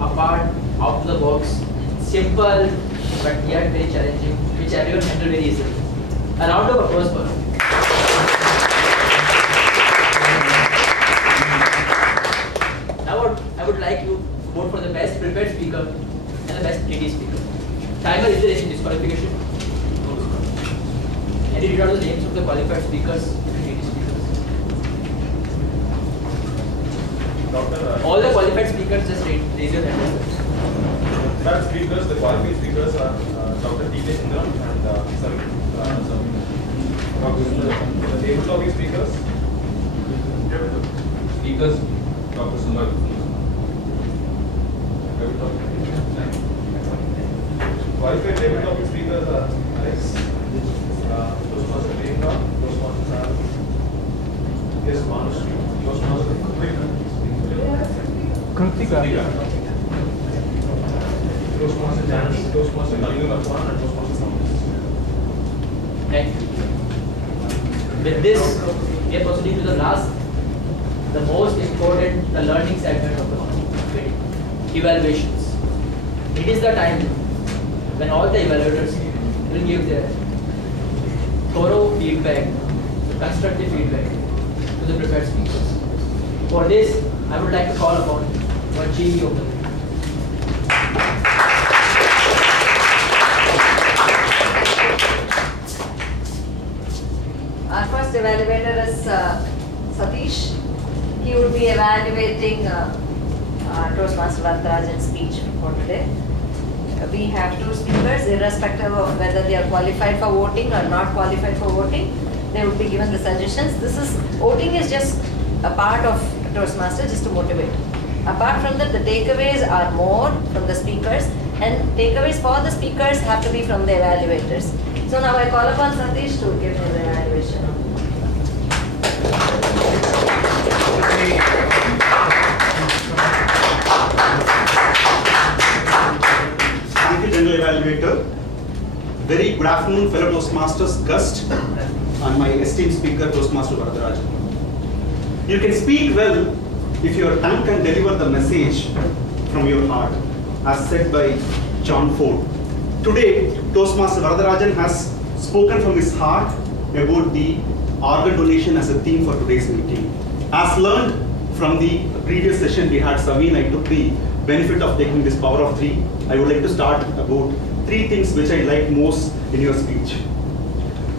apart, out of the box, simple, but yet very challenging, which everyone handle very easily. A round of applause for him. Now I would like you to vote for the best prepared speaker and the best TD speaker. Timer, is there any disqualification? Can you read out the names of the qualified speakers and TD speakers? All the qualified speakers, just raise your hand. Qualified speakers, the qualified speakers are Dr. T.K. Sundram and Savi. The table topic speakers, Dr. Sundar. Qualified table topic speakers are Alex, Toastmaster Priyanka, Toastmaster Yes, Manushree, Toastmaster Kritika. Toastmaster Janice, Toastmaster Kalinga Lakwan, and Toastmaster Samas. Thank you. With this, we are proceeding to the last, the most important, the learning segment of the meeting, evaluations. It is the time when all the evaluators will give their thorough feedback, constructive feedback to the prepared speakers. For this, I would like to call upon one GE of the meeting. Our first evaluator is Satish. He would be evaluating Toastmaster Varatharajan's speech for today. We have two speakers, irrespective of whether they are qualified for voting or not qualified for voting. They would be given the suggestions. Voting is just a part of Toastmaster, just to motivate. Apart from that, the takeaways are more from the speakers, and takeaways for the speakers have to be from the evaluators. So now I call upon Satish to give his evaluation. Thank you, General Evaluator. Very good afternoon, fellow Toastmasters, guest, and my esteemed speaker, Toastmaster Varatharajan. You can speak well if your tongue can deliver the message from your heart, as said by John Ford. Today, Toastmaster Varatharajan has spoken from his heart about the organ donation as a theme for today's meeting. As learned from the previous session we had, Saveen, I took the benefit of taking this power of three. I would like to start about three things which I like most in your speech.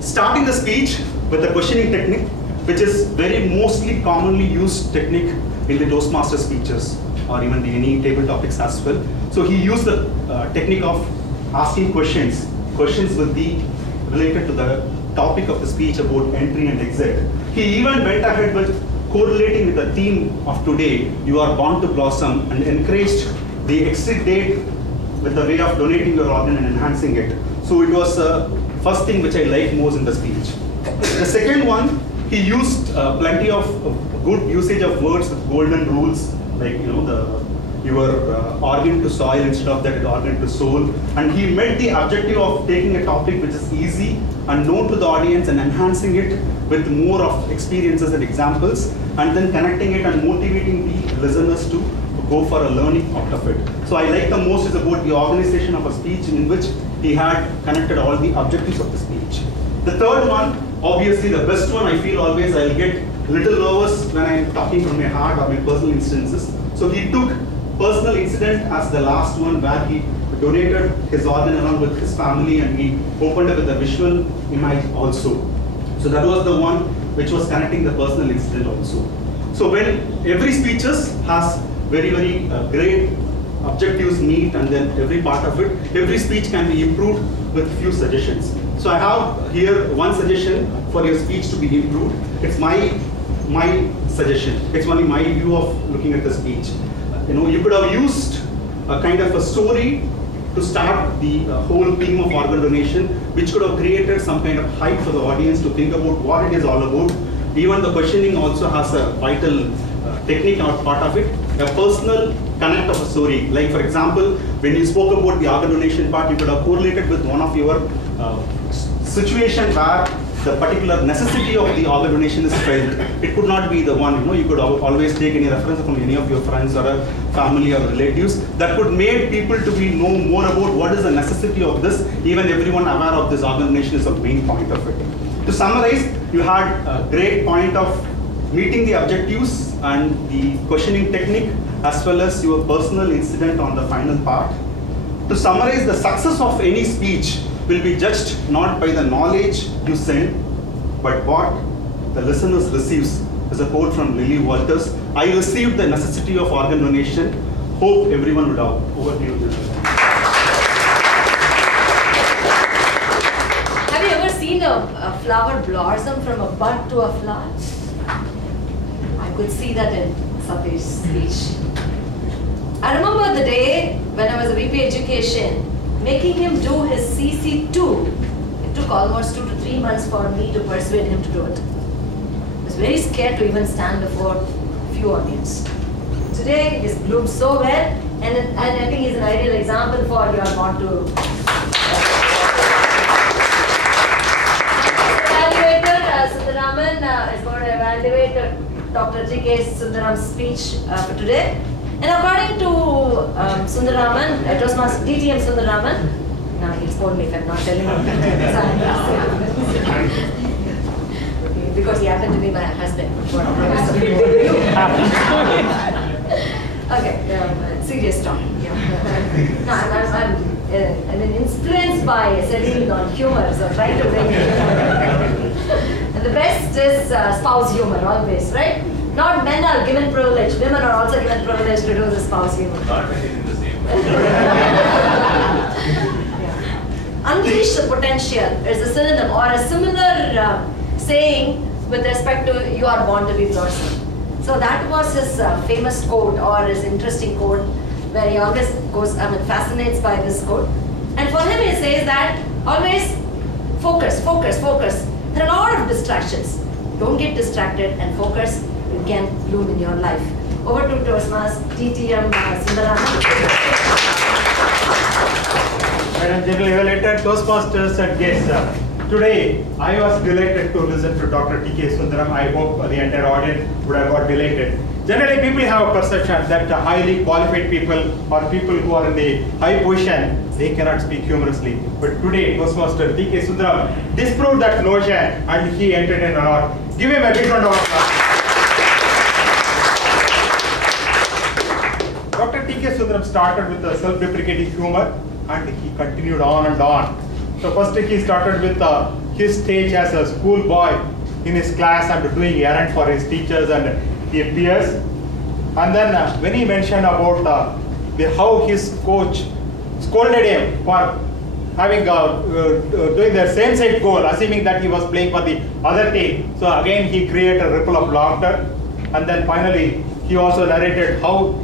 Starting the speech with the questioning technique, which is very mostly commonly used technique in the Toastmaster speeches or even any table topics as well. So he used the technique of asking questions. Questions will be related to the topic of the speech about entry and exit. He even went ahead with correlating with the theme of today, you are born to blossom, and encouraged the exit date with the way of donating your organ and enhancing it. So it was the first thing which I like most in the speech. The second one, he used plenty of good usage of words with golden rules, like your organ to soil instead of that organ to soul. And he met the objective of taking a topic which is easy and known to the audience and enhancing it with more of experiences and examples, and then connecting it and motivating the listeners to go for a learning out of it. So I like the most is about the organization of a speech in which he had connected all the objectives of the speech. The third one, obviously the best one, I feel always I'll get a little nervous when I'm talking from my heart or my personal instances. So he took personal incident as the last one where he donated his organ along with his family, and he opened up with a visual image also. So that was the one which was connecting the personal incident also. So when every speeches has very, very great objectives meet, and then every part of it, every speech can be improved with few suggestions. So I have here one suggestion for your speech to be improved. It's my suggestion. It's only my view of looking at the speech. You could have used a kind of a story to start the whole theme of organ donation, which could have created some kind of hype for the audience to think about what it is all about. Even the questioning also has a vital technique or part of it, a personal connect of a story. Like for example, when you spoke about the organ donation part, you could have correlated with one of your situation where the particular necessity of the organ donation is felt, it could not be the one, you could always take any reference from any of your friends or a family or relatives that could make people to be know more about what is the necessity of this, even everyone aware of this organ donation is a main point of it. To summarize, you had a great point of meeting the objectives and the questioning technique, as well as your personal incident on the final part. To summarize, the success of any speech will be judged not by the knowledge you send, but what the listeners receives. As a quote from Lily Walters, I received the necessity of organ donation. Hope everyone would have. Over to you, Jennifer. Have you ever seen a flower blossom from a bud to a flower? I could see that in Satish's speech. I remember the day when I was a VP Education, making him do his CC2. It took almost 2 to 3 months for me to persuade him to do it. I was very scared to even stand before a few audience. Today, he's bloomed so well, and I think he's an ideal example for you all want to. Evaluator Sundaraman is going to evaluate Dr. G.K. Sundaram's speech for today. And according to Sundaraman, Toastmaster DTM Sundaraman, now he'll scold me if I'm not telling him. Because he happened to be my husband. Okay, serious talk. Yeah. No, I'm influenced by studying on humor, so try to bring humor. And the best is spouse humor, always, right? Not men are given privilege, women are also given privilege to do the spouse humor. Not many in the same. Unleash the potential is a synonym or a similar saying with respect to you are born to be blossom. So that was his famous quote or his interesting quote where he always goes, fascinates by this quote. And for him he says that always focus, focus, focus. There are a lot of distractions. Don't get distracted and focus. You can bloom in your life. Over to Toastmasters DTM Sundaraman. Madam General Evaluator, Toastmasters and guests. Today, I was delighted to listen to Dr. T.K. Sundaram. I hope the entire audience would have got delighted. Generally, people have a perception that highly qualified people or people who are in the high position, they cannot speak humorously. But today, Toastmaster T.K. Sundaram disproved that notion and he entertained a lot. Give him a big round of applause. Dr. T.K. Sundaram started with a self-deprecating humor and he continued on and on. So first he started with his stage as a school boy in his class and doing errand for his teachers and his peers. And then when he mentioned about how his coach scolded him for having doing the same side goal, assuming that he was playing for the other team. So again he created a ripple of laughter. And then finally he also narrated how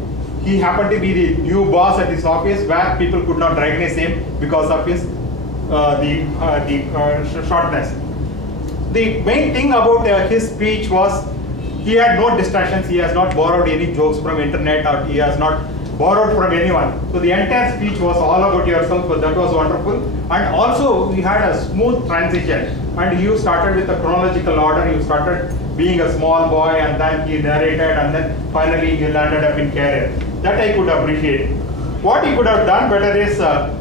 he happened to be the new boss at his office where people could not recognize him because of his shortness. The main thing about his speech was he had no distractions. He has not borrowed any jokes from internet or he has not borrowed from anyone. So the entire speech was all about yourself. So that was wonderful. And also we had a smooth transition. And you started with a chronological order. You started being a small boy and then he narrated and then finally you landed up in career. That I could appreciate. What you could have done better is at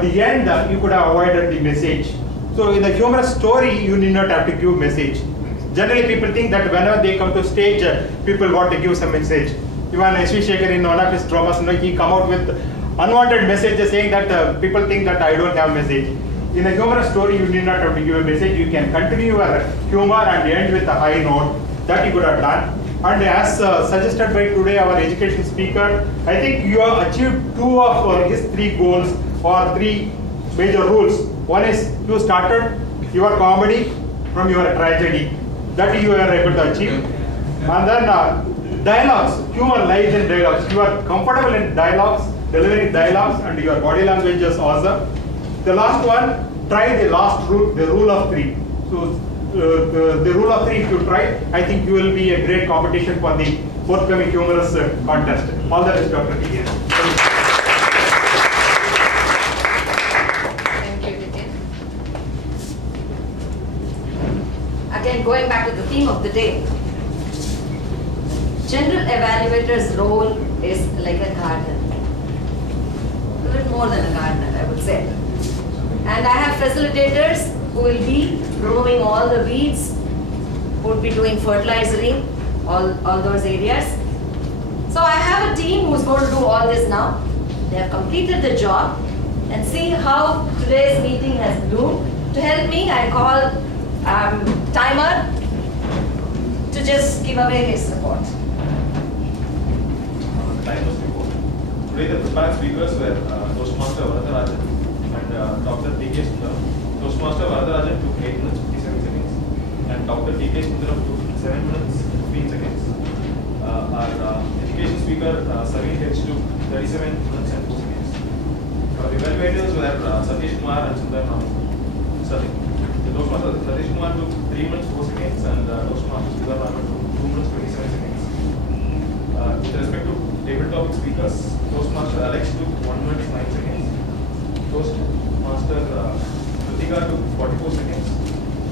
the end you could have avoided the message. So in the humorous story you need not have to give message. Generally people think that whenever they come to stage people want to give some message. Even S.V. Shekhar in one of his dramas, he come out with unwanted messages saying that people think that I don't have message. In a humorous story you need not have to give a message. You can continue your humor and end with a high note. That you could have done. And as suggested by today our education speaker, I think you have achieved 2 of his 3 goals or 3 major rules. One is you started your comedy from your tragedy. That you are able to achieve. And then dialogues, humor lies in dialogues. You are comfortable in dialogues, delivering dialogues, and your body language is awesome. The last one, try the last rule, the rule of 3. So the rule of 3, if you try, I think you will be a great competition for the forthcoming humorous contest. All the best, Dr. T.K. Thank you, Nitin. again, going back to the theme of the day, general evaluator's role is like a gardener. A little more than a gardener, I would say. And I have facilitators who will be removing all the weeds, who would be doing fertilizing, all those areas. So I have a team who's going to do all this now. They have completed the job, and see how today's meeting has bloomed. To help me, I call Timer to just give away his report. The time was before. Today the prepared speakers were Toastmaster Varadarajan and Dr. T.K. Sundaram. Toastmaster Varadarajan took 8 minutes 57 seconds and Dr. T.K. Sundaram took 7 minutes 15 seconds. Our education speaker Saveen H took 37 minutes and 4 seconds. Our evaluators were Satish Kumar and Sundar Ram. The Toastmaster Satish Kumar took 3 minutes 4 seconds and Toastmaster Sundar Ram took 2 minutes 27 seconds. With respect to table topic speakers, Toastmaster Alex took 1 minute 9 seconds. Toastmaster Kritika took 44 seconds.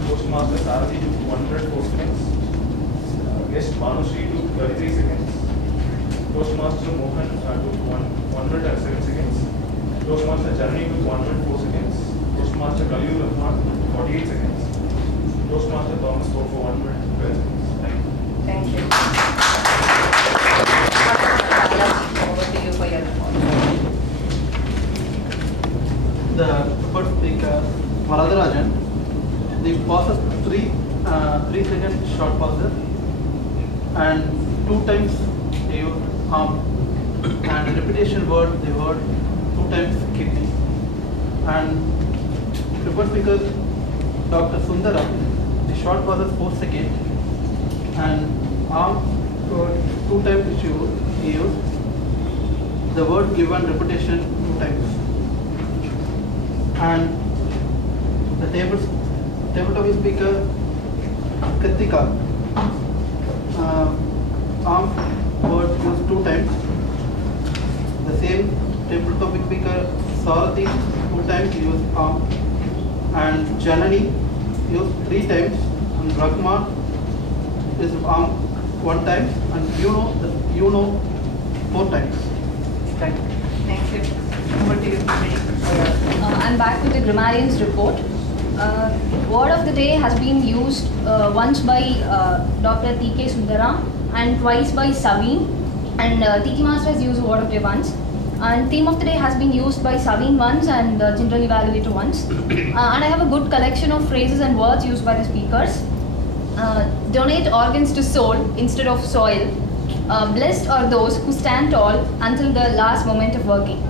Toastmaster Sarathi took 1 minute 4 seconds. Guest Manushree took 33 seconds. Toastmaster Mohan took 1 minute and 7 seconds. Toastmaster Janani took 1 minute 4 seconds. Toastmaster Khalil Rahman took 48 seconds. Toastmaster Thomas spoke for 1 minute 12 seconds. Thank you. Thank you. Over to you for your report. The report speaker Varadarajan, the passes 3 second short passes and 2 times they used arm and repetition word they heard 2 times kidney. And report speaker Dr. Sundaram, the short passes 4 seconds and arm word 2 times he used. The word given repetition 2 times. And the tabletop speaker Kritika, arm word used 2 times. The same tabletop speaker Sarathi 2 times used arm, and Janani used 3 times, and Rahman is arm 1 time, and you know 4 times. Thank you. Thank you. Over to you, I'm back with the grammarian's report. Word of the day has been used once by Dr. T.K. Sundaram and twice by Saveen, and TK Master has used word of the day once. And theme of the day has been used by Saveen once and general evaluator once. And I have a good collection of phrases and words used by the speakers. Donate organs to soul instead of soil. Blessed are those who stand tall until the last moment of working.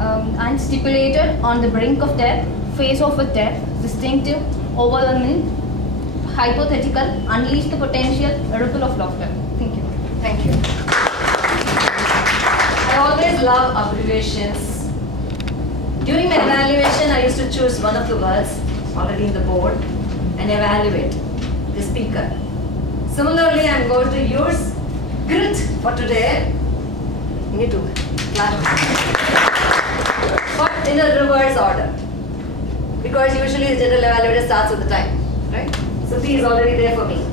And stipulated on the brink of death, face off with death, distinctive, overwhelming, hypothetical, unleash the potential, a ripple of laughter. Thank you. Thank you. I always love abbreviations. During my evaluation, I used to choose one of the words already in the board and evaluate the speaker. Similarly, I'm going to use grit for today. You need to clap. But in a reverse order. Because usually the general evaluator starts with the time, right? So P is already there for me.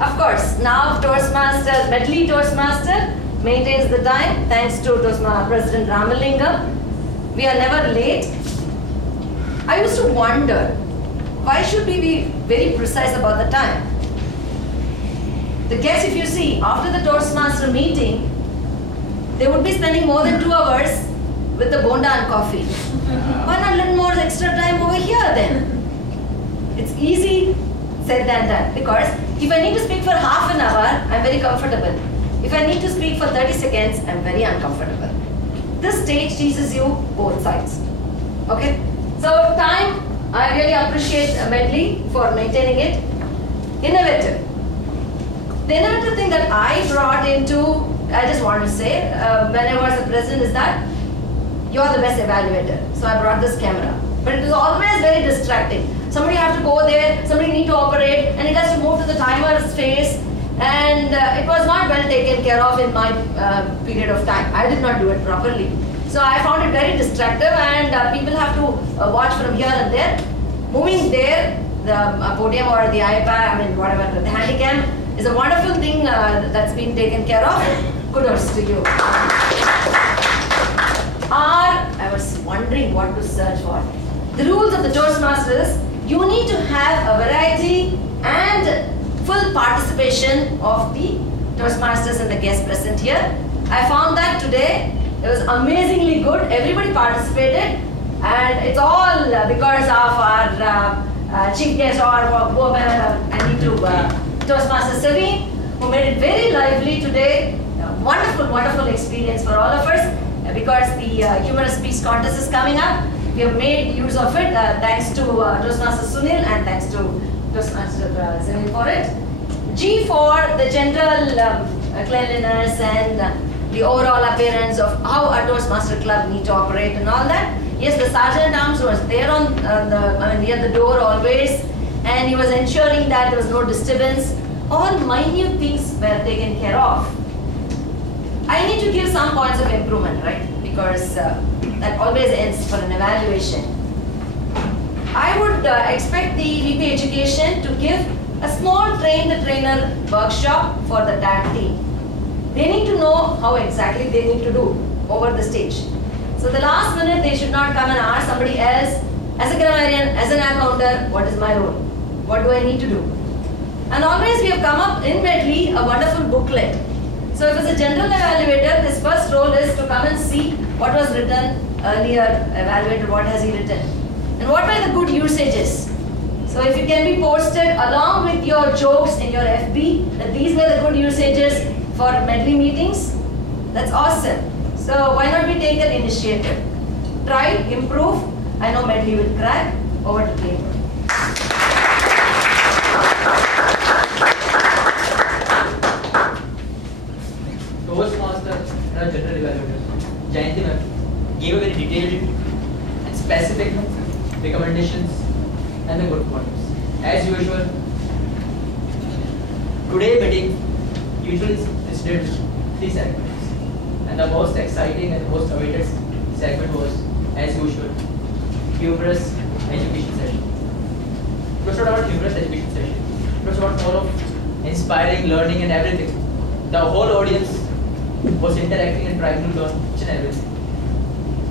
Of course, now Toastmaster, Medley Toastmaster maintains the time thanks to Toastmaster President Ramalingam. We are never late. I used to wonder, why should we be very precise about the time? The guests, if you see, after the Toastmaster meeting, they would be spending more than 2 hours with the bonda and coffee. Why not a little more extra time over here then? It's easy said than done, because if I need to speak for half an hour, I'm very comfortable. If I need to speak for 30 seconds, I'm very uncomfortable. This stage teaches you both sides. Okay? So time, I really appreciate Medley for maintaining it. Innovative. The innovative thing that I brought into, I just want to say, when I was the president, is that you are the best evaluator. So I brought this camera. But it was always very distracting. Somebody has to go there, somebody need to operate, and it has to move to the timer's face. And it was not well taken care of in my period of time. I did not do it properly. So I found it very distractive, and people have to watch from here and there. Moving there, the podium or the iPad, I mean whatever, the handicap is a wonderful thing that's been taken care of. Kudos to you. I was wondering what to search for. The rules of the Toastmasters, you need to have a variety and full participation of the Toastmasters and the guests present here. I found that today it was amazingly good. Everybody participated, and it's all because of our chief guest or Toastmaster Saveen, who made it very lively today. Wonderful, wonderful experience for all of us. Because the humorous speech contest is coming up, we have made use of it. Thanks to Toastmaster Sunil and thanks to Toastmaster Saveen for it. G for the general cleanliness and the overall appearance of how a Toastmaster club need to operate and all that. Yes, the Sergeant at Arms was there on near the door always, and he was ensuring that there was no disturbance. All minute things were taken care of. I need to give some points of improvement, right? Because that always ends for an evaluation. I would expect the VP Education to give a small train-the-trainer workshop for the tag team. They need to know how exactly they need to do over the stage. So the last minute they should not come and ask somebody else, as a grammarian, as an accountant, what is my role? What do I need to do? And always we have come up in Medley a wonderful booklet. So if it's a general evaluator, his first role is to come and see what was written earlier, evaluated what has he written, and what were the good usages. So if it can be posted along with your jokes in your FB, that these were the good usages for Medley meetings, that's awesome. So why not we take that initiative? Try, improve. I know Medley will crack. Over to Clay. Toastmaster and our general evaluator, Jayanti ma'am, gave a very detailed and specific recommendations and the good points. As usual, today meeting usually considered 3 segments, and the most exciting and most awaited segment was, as usual, humorous education session. It was not about humorous education session. It was about more of inspiring, learning, and everything. The whole audience was interacting and trying to learn each and everything.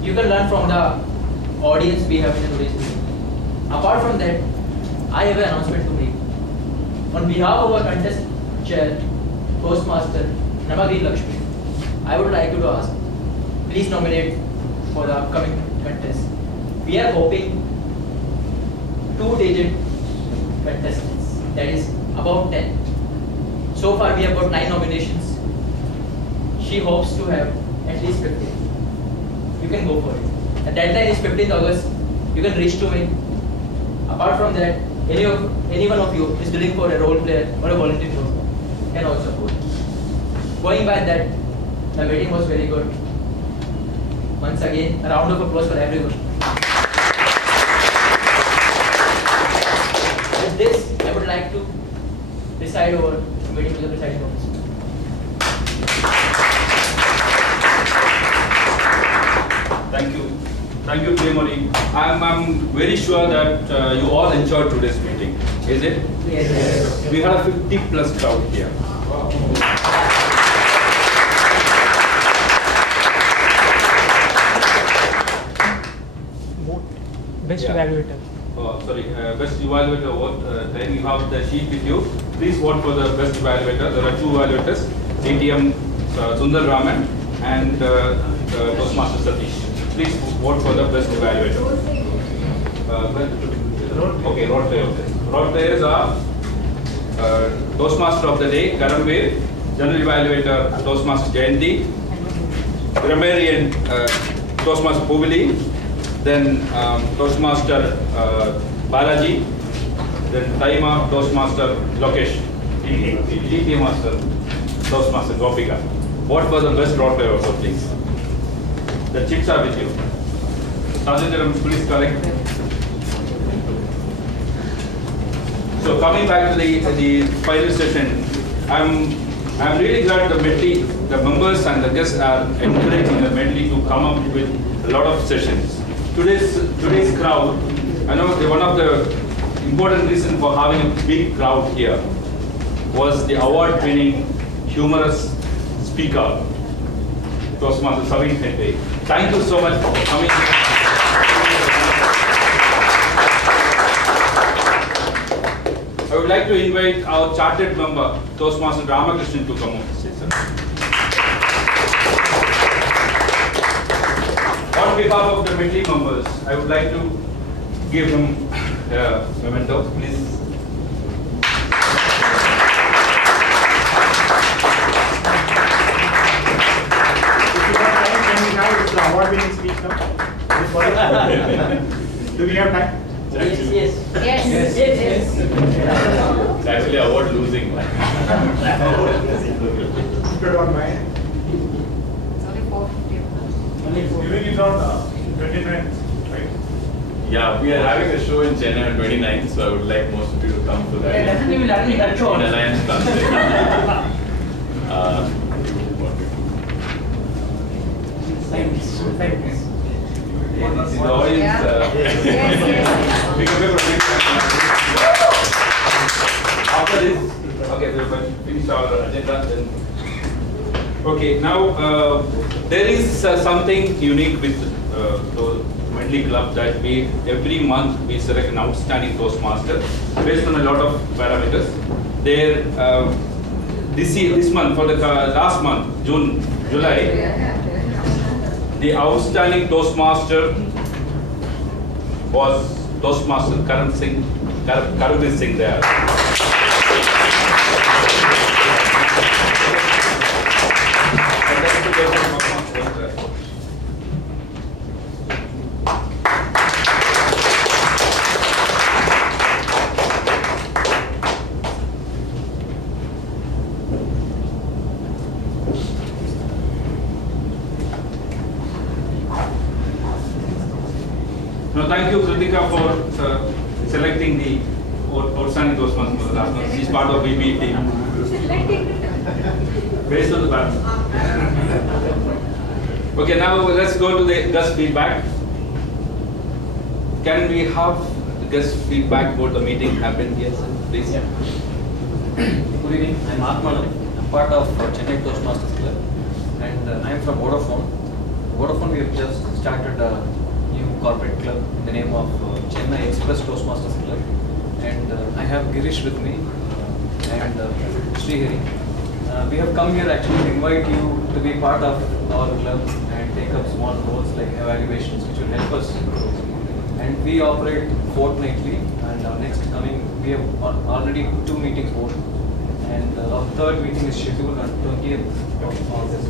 You can learn from the audience we have in today's meeting. Apart from that, I have an announcement to make. On behalf of our contest chair, Toastmaster Namagri Lakshmi, I would like you to ask, please nominate for the upcoming contest. We are hoping 2-digit contestants, that is about 10. So far we have got 9 nominations. She hopes to have at least 15. You can go for it. The deadline is 15th August. You can reach to me. Apart from that, any one of you is willing for a role player or a volunteer role can also go. Going by that, the meeting was very good. Once again, a round of applause for everyone. With this, I would like to preside over the meeting with the presiding officer. Thank you, Premori. I'm very sure that you all enjoyed today's meeting. Is it? Yes. We had a 50+ crowd here. Best Yeah. evaluator. Best evaluator vote. Then you have the sheet with you. Please vote for the best evaluator. There are 2 evaluators, CTM Sundar Raman and Toastmaster Satish. Please vote for the best evaluator. Okay, role players. Role players are Toastmaster of the day, Karamveer, General Evaluator, Toastmaster Jayanti, Grammarian, Toastmaster Puvili, then Toastmaster Balaji, then Taima, Toastmaster Lokesh, GT Master, Toastmaster Gopika. Vote for the best role player also, please. The chits are with you. Sergeant, please collect. So coming back to the final session, I'm really glad the Medley, the members and the guests are encouraging the Medley to come up with a lot of sessions. Today's crowd, I know one of the important reason for having a big crowd here was the award-winning humorous speaker, Toastmaster Medley. Thank you so much for coming. I would like to invite our chartered member, Toastmaster Ramakrishnan, to come on stage. On behalf of the Medley members, I would like to give him a memento, please. Award-winning speech now. Do we have time? Yes. It's actually award losing. If you don't mind. It's only 450. Giving it on 29th, right? Yeah, we are having a show in Chennai on 29th, so I would like most of you to come to that. Definitely will attend that show. In Alliance Council. Thanks. The audience. Yes. We can after this, okay, we will finish our agenda. Then. Okay, now there is something unique with the Medley Club that we every month we select an outstanding Toastmaster based on a lot of parameters. There, this month for the last month, July. The outstanding Toastmaster was Toastmaster Karan Singh there. No, thank you, Kritika, for selecting the outstanding Toastmaster for the last month. She's part of BB team. Based on the balance. Okay, now let's go to the guest feedback. Can we have the guest feedback about the meeting happened? Yes, please. Yeah. Good evening. I'm Atmanan. I'm part of Chennai Toastmasters Club, and I'm from Vodafone. Vodafone, we have just started a new corporate club in the name of Chennai Express Toastmasters Club, and I have Girish with me and Srihari. We have come here actually to invite you to be part of our club and take up small roles like evaluations, which will help us grow. And we operate fortnightly, and our next coming, we have already 2 meetings booked, and our 3rd meeting is scheduled on 20th of August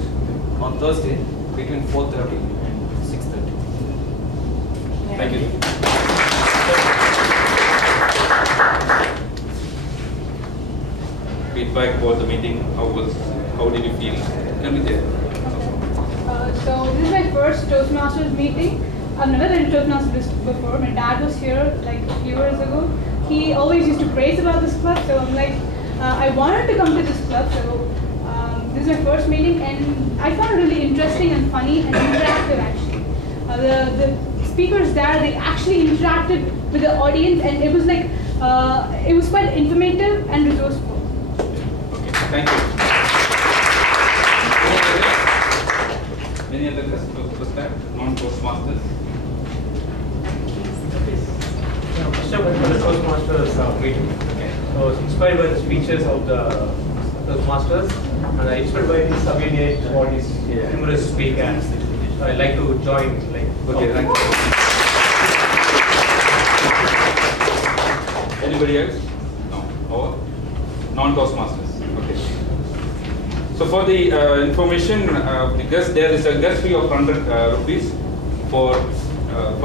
on Thursday between 4:30 and 6:30. Thank you. Feedback about the meeting. How did you feel? Can we there? So this is my first Toastmasters meeting. I've never done Toastmasters before. My dad was here like a few years ago. He always used to praise about this club, so I'm like, I wanted to come to this club. So this is my first meeting, and I found it really interesting and funny and interactive actually. The speakers there, they actually interacted with the audience, and it was like, it was quite informative and resourceful. Okay, thank you. Any other guests? Non-Toastmasters? First of all, for the Toastmasters meeting. I was inspired by the speeches of the Toastmasters, and I inspired by his ability for his humorous speak, and I like to join. Okay, thank you. Anybody else? No. Or non-Toastmasters? Okay. So for the information, the guest, there is a guest fee of 100 rupees for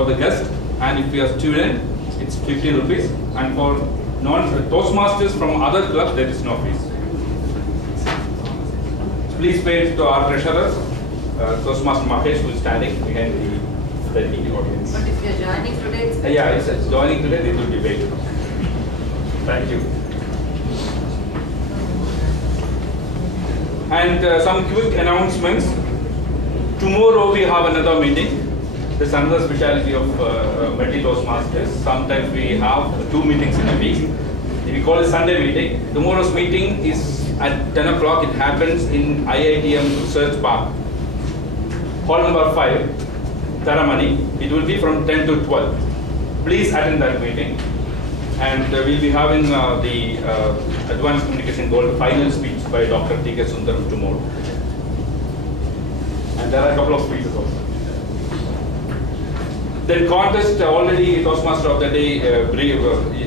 the guest, and if you are student, it's 50 rupees, and for non-Toastmasters from other clubs, there is no fees. Please pay it to our treasurer, Toastmaster Mahesh, who is standing behind the audience. But if you're joining today, it's Yeah, it's joining today, they will be paid. Thank you. And some quick announcements. Tomorrow we have another meeting. There's another specialty of Medley Toastmasters. Sometimes we have 2 meetings in a week. We call it Sunday meeting. Tomorrow's meeting is at 10 o'clock. It happens in IITM Research Park. Hall number 5, Taramani. It will be from 10 to 12. Please attend that meeting. And we'll be having the Advanced Communication Gold final speech by Dr. T.K. Sundaram tomorrow. And there are a couple of speeches also. Then contest, already Toastmaster of the Day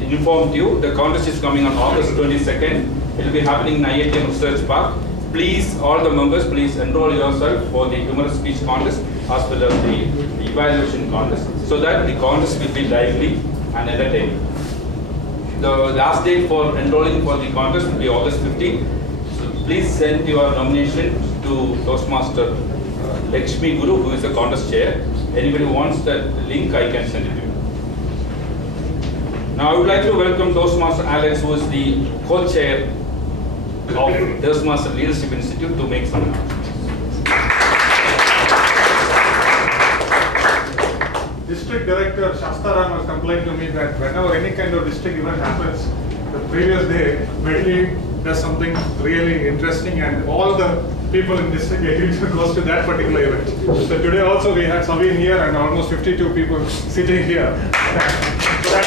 informed you. The contest is coming on August 22nd. It will be happening in IITM Research Park. Please, all the members, please enroll yourself for the humorous speech contest as well as the evaluation contest, so that the contest will be lively and entertaining. The last date for enrolling for the contest will be August 15th. So please send your nomination to Toastmaster Lakshmi Guru, who is the contest chair. Anybody who wants that link, I can send it to you. Now I would like to welcome Toastmaster Alex, who is the co-chair of Toastmaster Leadership Institute, to make some announcements. District Director Shastaram was complaining to me that whenever any kind of district event happens, the previous day, Medley does something really interesting and all the people in district goes to that particular event. So today also we had Saveen here and almost 52 people sitting here. So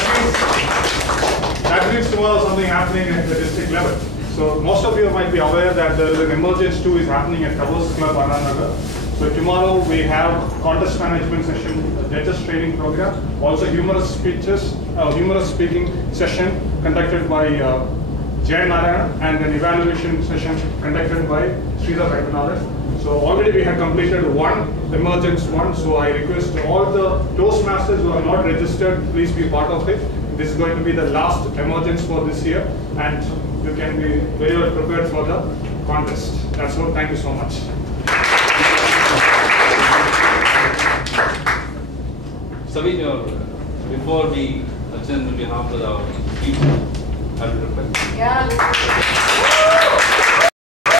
that means tomorrow something happening at the district level. So most of you might be aware that there is an emergence 2 is happening at Kavos Club, Ananagar. So tomorrow we have contest management session, judges training program, also humorous speaking session conducted by Jay Narayana, and an evaluation session conducted by Sridhar Raghunathan. So already we have completed one emergence 1. So I request all the Toastmasters who are not registered, please be part of it. This is going to be the last emergence for this year, and you can be very well prepared for the contest. That's all. Thank you so much. Saveen, before we adjourn on behalf of our speech, I will request. Yeah.